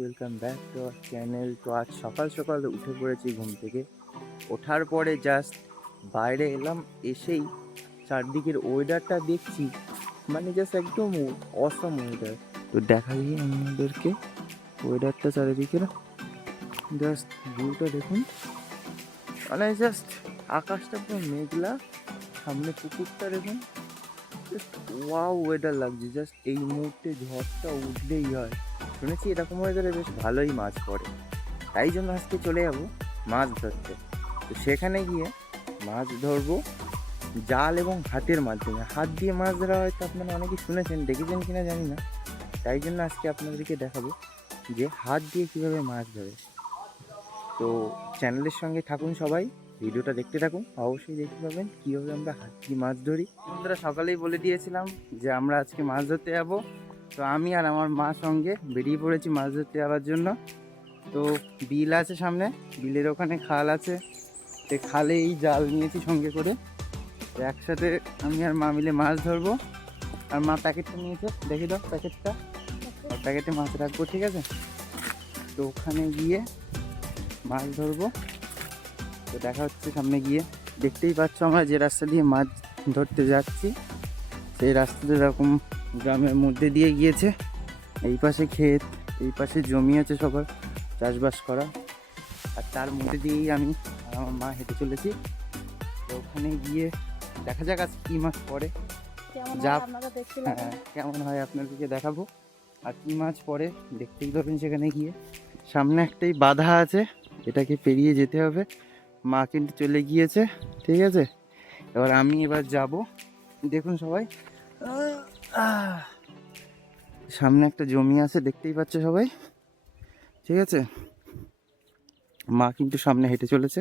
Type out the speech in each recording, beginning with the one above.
Welcome back to our channel. তো আজ সকাল সকাল উঠে পড়েছি ঘুম থেকে। ওঠার পরে জাস্ট বাইরে এলাম, এসেই চারদিকের ওয়েদারটা দেখছি, মানে জাস্ট একদম অসম ওয়েদার। তো দেখাই আমাদেরকে ওয়েদারটা চারিদিকের, জাস্ট ভিউটা দেখুন, মানে জাস্ট আকাশটা পুরো মেঘলা, সামনে পুকুরটা দেখুন, জাস্ট ওয়াও ওয়েদার লাগছে। জাস্ট এই মুহূর্তে ঝড়টা উঠলেই হয়, শুনেছি এরকম ওয়েদারে বেশ ভালোই মাছ পড়ে, তাই জন্য আজকে চলে যাবো মাছ ধরতে। তো সেখানে গিয়ে মাছ ধরবো জাল এবং হাতের মাধ্যমে। হাত দিয়ে মাছ ধরা হয়তো আপনারা অনেকেই শুনেছেন, দেখেছেন কিনা জানি না, তাই জন্য আজকে আপনাদেরকে দেখাবো যে হাত দিয়ে কীভাবে মাছ ধরে। তো চ্যানেলের সঙ্গে থাকুন সবাই, ভিডিওটা দেখতে থাকুন, অবশ্যই দেখতে পাবেন কীভাবে আমরা হাত দিয়ে মাছ ধরি। বন্ধুরা সকালেই বলে দিয়েছিলাম যে আমরা আজকে মাছ ধরতে যাবো, তো আমি আর আমার মা সঙ্গে বেরিয়ে পড়েছি মাছ ধরতে যাওয়ার জন্য। তো বিল আছে সামনে, বিলের ওখানে খাল আছে, সে খালে এই জাল নিয়েছি সঙ্গে করে। তো একসাথে আমি আর মা মিলে মাছ ধরবো। আর মা প্যাকেটটা নিয়েছে, দেখে দাও প্যাকেটটা, আর প্যাকেটে মাছ রাখবো, ঠিক আছে? তো ওখানে গিয়ে মাছ ধরবো। তো দেখা হচ্ছে সামনে গিয়ে। দেখতেই পাচ্ছ আমরা যে রাস্তা দিয়ে মাছ ধরতে যাচ্ছি, সেই রাস্তাটা এরকম গ্রামের মধ্যে দিয়ে গিয়েছে। এই পাশে ক্ষেত, এই পাশে জমি আছে সবার চাষবাস করা, আর তার মধ্যে দিয়েই আমি আর আমার মা হেঁটে চলেছি। তো ওখানে গিয়ে দেখা যাক আজ কী মাছ পড়ে, যা হ্যাঁ কেমন হয় আপনাদেরকে দেখাবো। আর কী মাছ পড়ে দেখতেই পাবেন সেখানে গিয়ে। সামনে একটাই বাধা আছে, এটাকে পেরিয়ে যেতে হবে। মা কিন্তু চলে গিয়েছে, ঠিক আছে? এবার যাব। দেখুন সবাই, সামনে একটা জমি আছে দেখতেই পাচ্ছে সবাই, ঠিক আছে? মা কিন্তু সামনে হেঁটে চলেছে।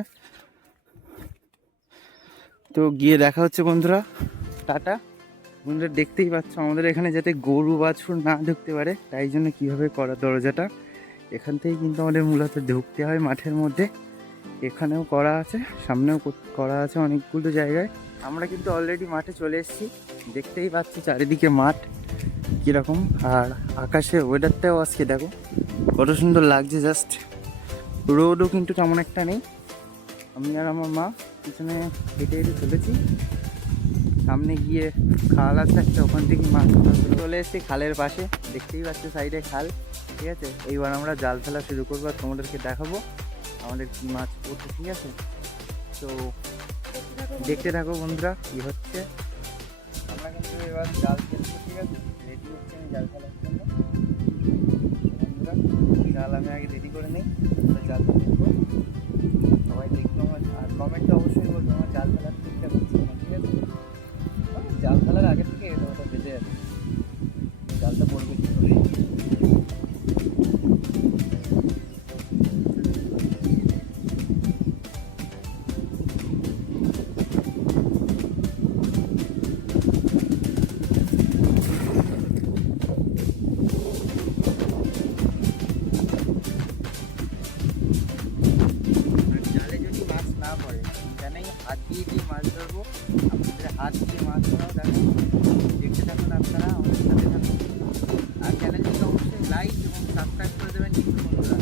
তো গিয়ে দেখা হচ্ছে বন্ধুরা, টাটা। বন্ধুরা দেখতেই পাচ্ছ আমাদের এখানে যাতে গরু বাছুর না ঢুকতে পারে, তাই জন্য কীভাবে করা দরজাটা, এখান থেকেই কিন্তু আমাদের মূলত ঢুকতে হয় মাঠের মধ্যে। এখানেও করা আছে, সামনেও করা আছে অনেকগুলো জায়গায়। আমরা কিন্তু অলরেডি মাঠে চলে এসেছি, দেখতেই পাচ্ছি চারিদিকে মাঠ কীরকম। আর আকাশের ওয়েদারটাও আজকে দেখো কত সুন্দর লাগছে, জাস্ট রোদও কিন্তু তেমন একটা নেই। আমি আর আমার মা পিছনে হেঁটে হেঁটে চলেছি। সামনে গিয়ে খাল আছে একটা, ওখান থেকে মাছ চলে এসেছি খালের পাশে, দেখতেই পাচ্ছি সাইডে খাল, ঠিক আছে? এইবার আমরা জাল ফেলা শুরু করবো আর তোমাদেরকে দেখাবো আমাদের কী মাছ পড়ছে, ঠিক আছে? তো দেখতে থাকো বন্ধুরা কী হচ্ছে। আমরা কিন্তু এবার জাল ফেলবো, ঠিক আছে? রেডি হচ্ছে আমি জাল ফেলার জন্য। বন্ধুরা জাল আমি আগে রেডি করে নিই, জাল ফেলবো। সবাই দেখবো আমার, আর কমেন্টে অবশ্যই বলবো আমার জাল ফেলার ঠিকঠাক হচ্ছে না, ঠিক আছে? জাল ফেলার আগে থেকে এটা ওটা বেঁধে যাচ্ছে, জালটা পড়বে কী করে। জালে যদি মাছ না পড়ে, জানেই হাত দিয়ে দিয়ে মাছ ধরবো। আপনাদের হাত দিয়ে মাছ ধরাও দেখো, দেখতে থাকুন আপনারা, আমাদের সাথে থাকুন। আর চ্যানেলটিকে অবশ্যই লাইক এবং সাবস্ক্রাইব করে দেবেন কিন্তু বন্ধুরা।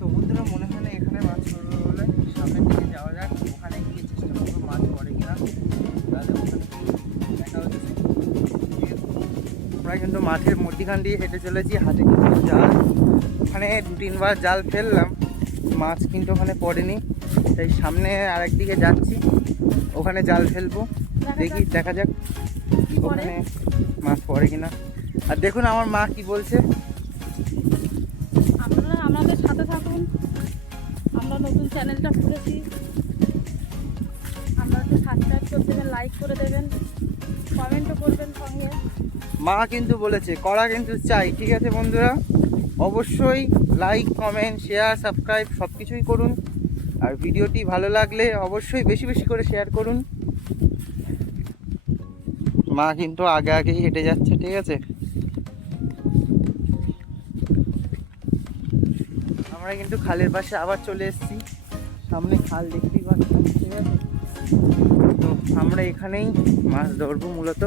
তো বন্ধুরা মনে হয় না এখানে মাছ পড়বে বলে, সামনের দিকে যাওয়া যাক, ওখানে গিয়ে চেষ্টা করবো মাছ পড়ে কিনা, তাহলে ওখানে দেখা হচ্ছে। আমরা কিন্তু মাঠের মধ্যিখান দিয়ে হেঁটে চলেছি, হাতে কিন্তু জাল, ওখানে 2-3 বার জাল ফেললাম, মাছ কিন্তু ওখানে পড়েনি। তাই সামনে আরেক দিকে যাচ্ছি, ওখানে জাল ফেলবো। দেখি দেখা যাক ওখানে মাছ পড়ে কিনা। আর দেখুন আমার মা কি বলছে, আপনারা আমাদের সাথে থাকুন। আমরা নতুন চ্যানেলটা খুলেছি, আপনারা একটু সাবস্ক্রাইব করে দেবেন, লাইক করে দেবেন, কমেন্টও করবেন সঙ্গে। মা কিন্তু বলেছে করা কিন্তু চাই, ঠিক আছে বন্ধুরা, অবশ্যই লাইক কমেন্ট শেয়ার সাবস্ক্রাইব সব কিছুই করুন। আর ভিডিওটি ভালো লাগলে অবশ্যই বেশি বেশি করে শেয়ার করুন। মা কিন্তু আগে আগেই হেঁটে যাচ্ছে, ঠিক আছে। আমরা কিন্তু খালের পাশে আবার চলে এসেছি, সামনে খাল দেখতেই পাচ্ছেন, ঠিক আছে। তো আমরা এখানেই মাছ ধরবো মূলত,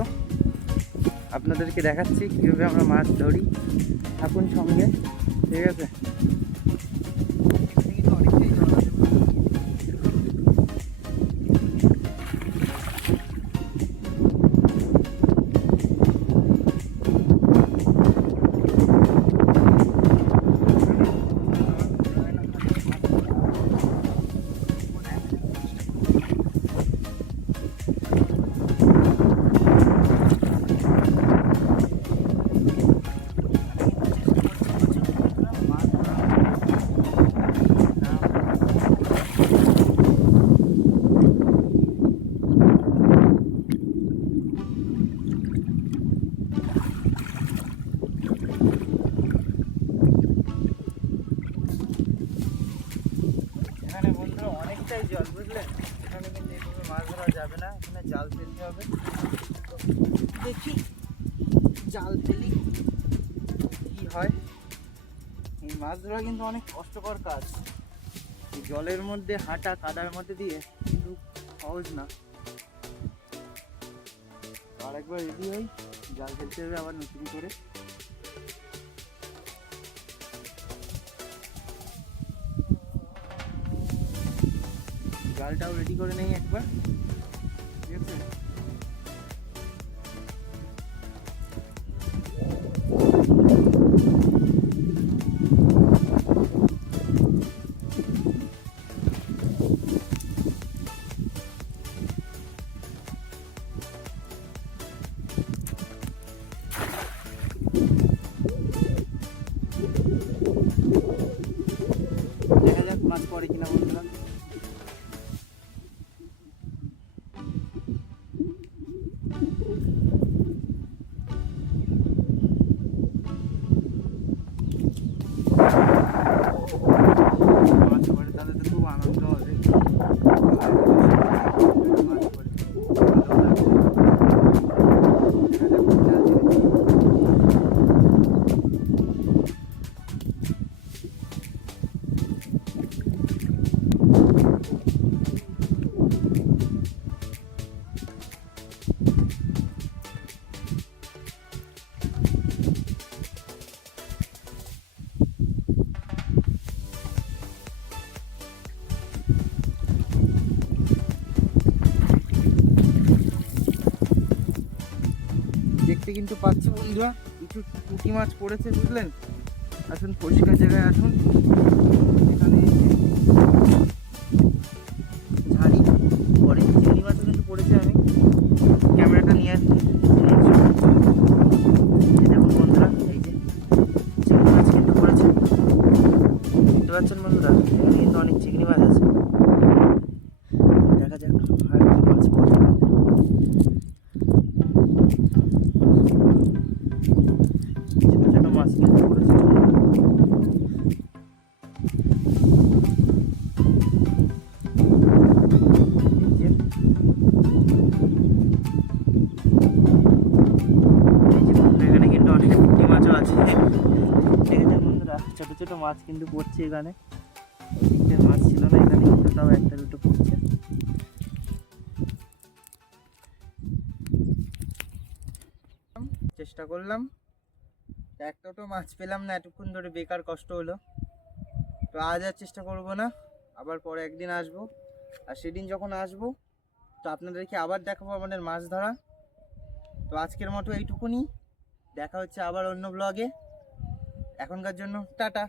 আপনাদেরকে দেখাচ্ছি কীভাবে আমরা মাছ ধরি, থাকুন সঙ্গে, ঠিক আছে। এখানে বন্ধুরা অনেকটাই জল, বুঝলেন। এখানে কিন্তু এইভাবে মাছ ধরা যাবে না, এখানে জাল ফেলতে হবে। তো দেখি জাল ফেলি কি হয়। এই মাছ ধরা কিন্তু অনেক কষ্টকর কাজ, এই জলের মধ্যে হাঁটা কাদার মধ্যে দিয়ে কিন্তু সহজ না। আর একবার রেডি হই, জাল ফেলতে হবে আবার নতুন করে। জালটাও রেডি করে নেই একবার, ঠিক আছে। দেখা যাক মাছ পড়ে কিনা বন্ধুরা। মাছ পড়ে তাহলে তো খুব আনন্দ হবে। মাছ পড়ে ভালো লাগবে। দেখা যাক জাল ছেড়ে দিই। দেখতে কিন্তু পাচ্ছি বন্ধুরা কিছু পুঁটি মাছ পড়েছে, বুঝলেন। আসুন পরিষ্কার জায়গায় আসুন, এখানে ঝাড়ি পরে চিংড়ি মাছও কিন্তু পড়েছে। আমি ক্যামেরাটা নিয়ে আসছি, দেখুন বন্ধুরা, এই যে চিংড়ি মাছ কিন্তু পড়েছে, দেখতে পাচ্ছেন বন্ধুরা, এখানে কিন্তু অনেক চিংড়ি মাছ আছে। দেখা যাক আর কি মাছ পড়ে। ছোটো ছোটো মাছ কিন্তু পড়েছে। এখানে কিন্তু অনেক পুঁটি মাছও আছে, দেখেছেন বন্ধুরা, ছোট ছোট মাছ কিন্তু পড়ছে এখানে। ওদিকে মাছ ছিল না, এখানে কিন্তু তাও একটা দুটো পড়ছে। চেষ্টা করলাম, একটাও তো মাছ পেলাম না, এতক্ষণ ধরে বেকার কষ্ট হলো। তো আজ আর চেষ্টা করব না, আবার পরে একদিন আসবো। আর সেদিন যখন আসবো তো আপনাদেরকে আবার দেখাবো আমাদের মাছ ধরা। তো আজকের মতো এইটুকুনি, দেখা হচ্ছে আবার অন্য ব্লগে। এখনকার জন্য টাটা।